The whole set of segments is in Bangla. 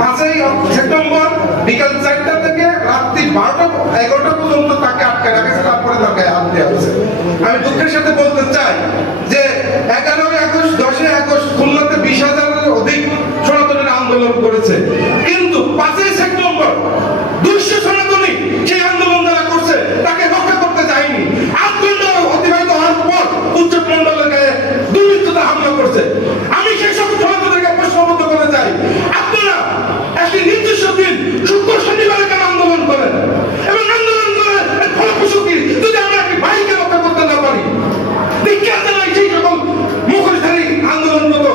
5ই সেপ্টেম্বর বিকাল 4টা থেকে রাত্রি 12টা 11টা পর্যন্ত তাকে আটকে রাখেছে, তারপরে তাকে হাত দেওয়া হয়েছে। আমি দুঃখের সাথে বলতে চাই যে 11ই আগস্ট 10ই আগস্ট খুলনাতে 20,000-এর অধিক সনাতনীরা আন্দোলন করেছে, কিন্তু 5ই সেপ্টেম্বর 200 সনাতনী সেই আন্দোলন যারা করছে তাকে রক্ষা করতে যায়নি। 8 ঘন্টা অতিবাহিত হওয়ার পর উচ্চক মন্ডলের গায়ে দুর্বৃত্তরা হামলা করছে। আমি সেই সব সনাতনীকে প্রশ্নবদ্ধ করে চাই, আপনারা একটি নির্দিষ্ট দিন শুক্র শনিবারে কেন আন্দোলন করেন এবং আন্দোলন করে ফলপ্রসূ কি যদি আমরা একটি ভাইকে রক্ষা করতে না পারি? দীক্ষা জানাই সেই সকল মুখোশধারী আন্দোলনরত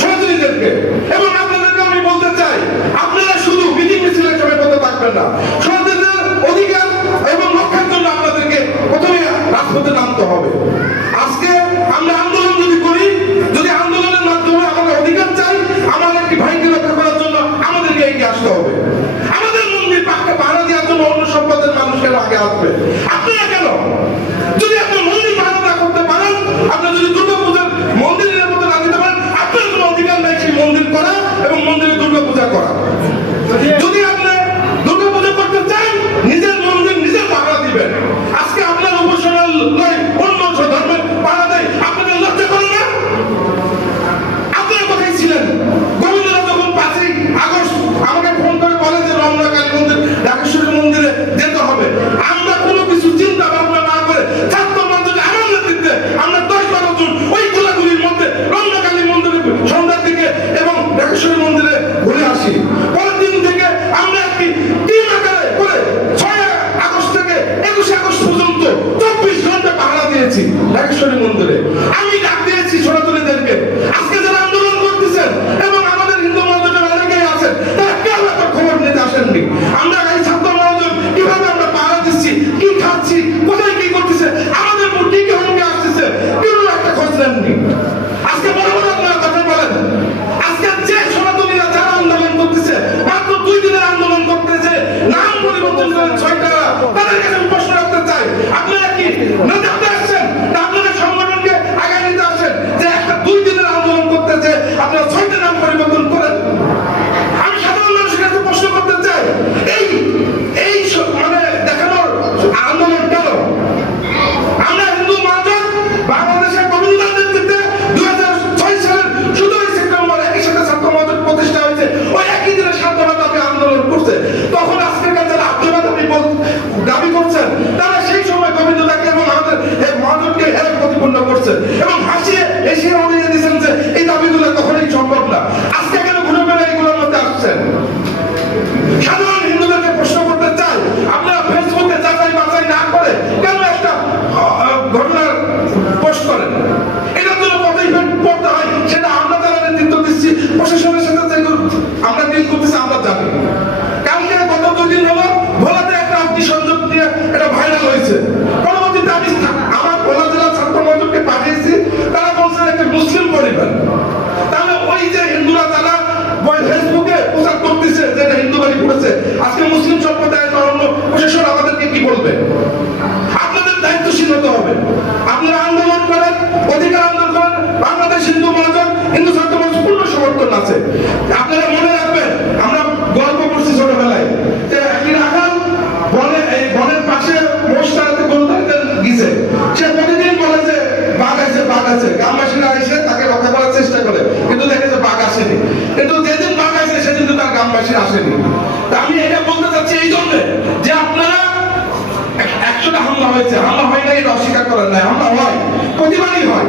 সনাতনীদেরকে। এবং আপনাদেরকে আমি বলতে চাই, আপনারা শুধু মিটিং মিছিলে সবাইবদ্ধ থাকবেন না, সনাতনীদের অধিকার এবং রক্ষার জন্য আপনাদেরকে প্রথমে রাজপথে নামতে হবে। আজকে আমরা আন্দোলন যদি করি, যদি আন্দোলনের মাধ্যমে আমাদের অধিকার চাই, আমাদের একটি ভাইকে রক্ষা করার জন্য আমাদেরকে এগিয়ে আসতে হবে। আমাদের মন্দির পাককে পাহারা দেওয়ার জন্য অন্য সম্পদের মানুষকে আগে আসবে, আপনারা কেন? যদি আপনি মন্দির পাহারা না করতে পারেন, আপনি যদি দুর্গা পূজার মন্দিরের মতো না দিতে পারেন, আপনার কোনো অধিকার নাই সেই মন্দির করা এবং মন্দিরে দুর্গা পূজা করা। যদি আপনি দুর্গা পূজা করতে চান, নিজের মন্দির নিজের পাহারা দিবেন। আজকে আপনার উপাসনার নয় অন্য ধর্মের পাহারা দেয়, আপনাদের লজ্জা করে না? আপনারা কোথায় ছিলেন? গোবিন্দরা যখন 5ই আগস্ট আমাকে ফোন করে বলে যে রমনা কালী মন্দির, ঢাকেশ্বরী মন্দিরে যেতে হবে, আমরা কোনো কিছু চিন্তা ভাবনা না করে ছাত্র মঞ্চে আমার নেতৃত্বে আমরা 10-12 জন ওই গোলাগুলির মধ্যে রমনা কালী মন্দিরে সন্ধ্যার দিকে এবং ঢাকেশ্বরী মন্দিরে ঘুরে আসি। পরের দিন থেকে আমরা একটি টিম আকারে করে 6 আগস্ট থেকে 21 আগস্ট পর্যন্ত 24 ঘন্টা পাহারা দিয়েছি ঢাকেশ্বরী মন্দিরে। আমি ডাক দিয়েছি সনাতনীদেরকে, আজকে যারা আন্দোলন করতেছেন এবং আমাদের হিন্দু মহাজনের অনেকেই আছেন, তারা কেউ একটা খবর নিতে আসেননি। আমরা এই ছাত্র মহাজন কিভাবে আমরা পাহারা দিচ্ছি, কি খাচ্ছি, কোথায় কি করতেছে, আমাদের মধ্যে কি হুমকি আসতেছে, কেউ একটা খোঁজ নেননি। আজকে বড় বড় আপনারা কথা বলেন, আজকে যে সনাতনীরা যারা আন্দোলন করতেছে, মাত্র 2 দিনের আন্দোলন করতেছে, নাম পরিবর্তন করেন 6টা, তাদের কাছে আমি প্রশ্ন রাখতে চাই, আপনারা কি না জানতে আসছেন না আপনাদের সংগঠনকে আগায় নিতে আসেন যে একটা 2 দিনের আন্দোলন করতেছে, আপনারা 6টা নাম পরিবর্তন করেন? আমি সাধারণ মানুষের কাছে প্রশ্ন করতে চাই, এই এই মানে দেখানোর আন্দোলন কেন? আমরা হিন্দু মহাজন বাংলাদেশের গোবিন্দার নেতৃত্বে 2006 সালের 17 সেপ্টেম্বর একই সাথে ছাত্র মহাজন প্রতিষ্ঠা হয়েছে, ওই একই দিনে সান্ত্বনা দাবি আন্দোলন করছে। তখন আজকের কাছে আত্মীয়তা দাবি করছেন, তারা সেই সময় গোবিন্দদাকে এবং আমাদের মহাজনকে হেয় প্রতিপন্ন করছে এবং হাসিয়ে এসে উড়িয়ে দিয়েছেন যে এই দাবিগুলো কখনোই সম্ভব না। আজকে কেন ঘুরে বেড়ে এইগুলোর মধ্যে আসছেন? সাধারণ হিন্দুদেরকে প্রশ্ন করতে চাই, আপনারা ফেসবুকে যাচাই বাছাই না করে কেন একটা ঘটনার পোস্ট করেন? এটার জন্য কত ইভেন্ট করতে হয় সেটা আমরা যারা নেতৃত্ব দিচ্ছি, প্রশাসনের সাথে আমরা ডিল করতেছি আমরা জানি। কালকে গত 2 দিন হলো ভোলাতে একটা অগ্নিসংযোগ নিয়ে এটা ভাইরাল হয়েছে। পরবর্তীতে আমি আমার ভোলা জেলা ছাত্র মহাজনকে পাঠিয়েছি, তারা বলছেন একটা মুসলিম পরিবার। তাহলে ওই যে হিন্দুরা যারা ফেসবুকে প্রচার করতেছে যে এটা হিন্দু বাড়ি পড়েছে, আজকে মুসলিম সম্প্রদায়ের অন্য প্রশাসন আমাদেরকে কি বলবে? আপনাদের দায়িত্বশীল হতে হবে। আপনারা আন্দোলন করেন, অধিকার আন্দোলন করেন, বাংলাদেশ হিন্দু মহাজন, হিন্দু ছাত্র মহাজন পূর্ণ সমর্থন আছে। আপনারা মনে রাখবেন, আমরা গল্প করছি ছোটবেলায় যে একটি রাখাল বনের পাশে মোষ তাড়াতে গরু তাড়াতে গেছে, সে প্রতিদিন বলে যে বাঘ আছে বাঘ আছে, গ্রামবাসীরা এসে তাকে রক্ষা করার চেষ্টা করে, কিন্তু দেখে যে বাঘ আসেনি। কিন্তু যেদিন বাঘ আসে সেদিন তো তার গ্রামবাসী আসেনি। তা আমি এটা বলতে চাচ্ছি এই জন্য যে আপনারা 100টা হামলা হয়েছে, হামলা হয় না এটা অস্বীকার করেন নাই, হামলা হয়, প্রতিবারই হয়।